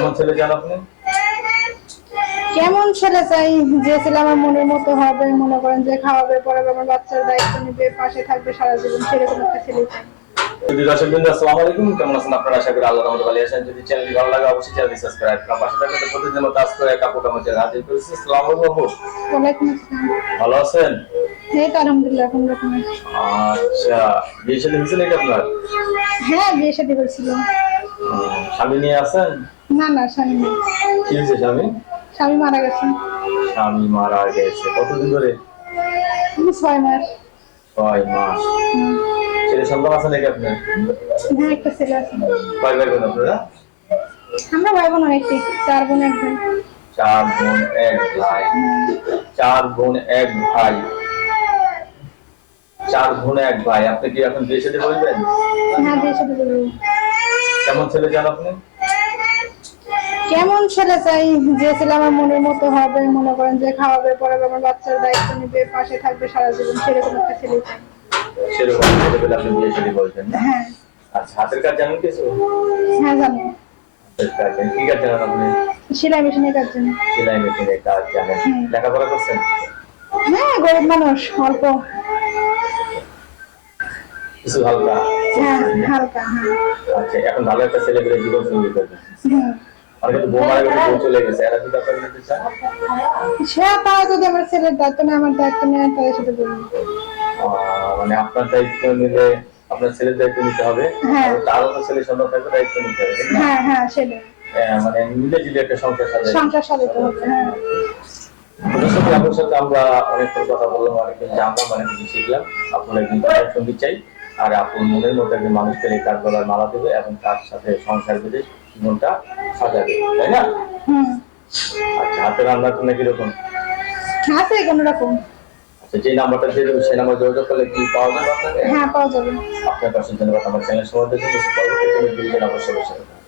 কেমন ছেলে চান আপনি? কেমন ছেলে চাই? যে ছেলে আমার মনের মতো হবে মনে করেন যে খাওয়াবে পড়াবে আমার বাচ্চার দায়িত্ব নেবে পাশে থাকবে সারা জীবন সেরকম একটা ছেলে চাই। যদি দর্শক বিন্দু আসসালামু আলাইকুম। কেমন আছেন আপনারা? আশা করি আল্লাহর রহমতে ভালো আছেন। যদি চ্যানেলটি ভালো লাগে অবশ্যই চ্যানেলটি সাবস্ক্রাইব করুন। পাশে তো প্রতিদিন মতো আজকে এক আপু কেমন চ্যানেল হাজির করেছি আসসালামু আলাইকুম ওয়ালাইকুম আসসালাম। ভালো আছেন? এই তো আলহামদুলিল্লাহ কোন রকমের আচ্ছা বিয়ে সাথে হয়েছে নাকি আপনার? হ্যাঁ বিয়ে শাদী উম, স্বামী নিয়ে আছেন? না না স্বামী নেই। কি হয়েছে স্বামী? স্বামী মারা গেছে। স্বামী মারা গেছে। কতদিন ধরে? ছয় মাস। ছয় মাস। ছেলে সন্তান আছে নাকি আপনার? হ্যাঁ একটা ছেলে আছে। কয় ভাই বোন আপনারা? আমরা ভাই বোন চার বোন এক ভাই। চার বোন এক ভাই। চার বোন এক ভাই। চার বোন এক ভাই। আপনি কি এখন বিয়ে সাথে বলবেন হ্যাঁ বিয়ে করব কেমন ছেলে চান আপনি? কেমন ছেলে চাই? যে ছেলে আমার মনের মতো হবে মনে করেন যে খাওয়াবে পড়াবে আমার বাচ্চার দায়িত্ব নেবে পাশে থাকবে সারা জীবন সেরকম একটা ছেলে চাই। সেরকম ছেলে পেলে আপনি বিয়ে বলছেন হ্যাঁ। আচ্ছা হাতের কাজ জানেন কিছু? হ্যাঁ জানি। জানেন। কি কাজ জানেন আপনি? সেলাই মেশিনের কাজ জানি। সেলাই মেশিনের কাজ জানেন। লেখাপড়া করছেন? হ্যাঁ গরিব মানুষ অল্প। কিছু হালকা হ্যাঁ হালকা হ্যাঁ। আচ্ছা এখন ভালো একটা ছেলে পেলে জীবন সঙ্গী করবেন অনেকে তো বউ মারা গেছে বউ চলে গেছে এরা যদি আপনার নিতে চান সে তারা যদি আমার ছেলের দায়িত্ব নেয় আমার দায়িত্ব নেয় তাদের সাথে বলব। মানে আপনার দায়িত্ব নিলে আপনার ছেলের দায়িত্ব নিতে হবে হ্যাঁ। তারও তো ছেলে সন্তান থাকবে দায়িত্ব নিতে হবে হ্যাঁ হ্যাঁ সেটা মানে মিলে জিলে একটা সংসার সাজাই সংসার সাজাতে হবে হ্যাঁ। সাথে আমরা অনেক কথা বললাম অনেক কিছু জানলাম অনেক কিছু শিখলাম। আপনার একদিন সংগীত চাই। আর আপন মনের মতো একজন মানুষকে এই কাজ গলার মালা দেবে এবং তার সাথে সংসার বেঁধে জীবনটা সাজাবে তাই না? আচ্ছা হাতে রান্নার জন্য কীরকম হাতে কোনো রকম। আচ্ছা যে নাম্বারটা দিয়ে দেবো সেই নাম্বার যোগাযোগ করলে কি পাওয়া যাবে আপনাকে? হ্যাঁ পাওয়া যাবে। আপনার পাশে ধন্যবাদ আমার চ্যানেল সমাজের দেখুন পরবর্তী অবশ্যই অবশ্যই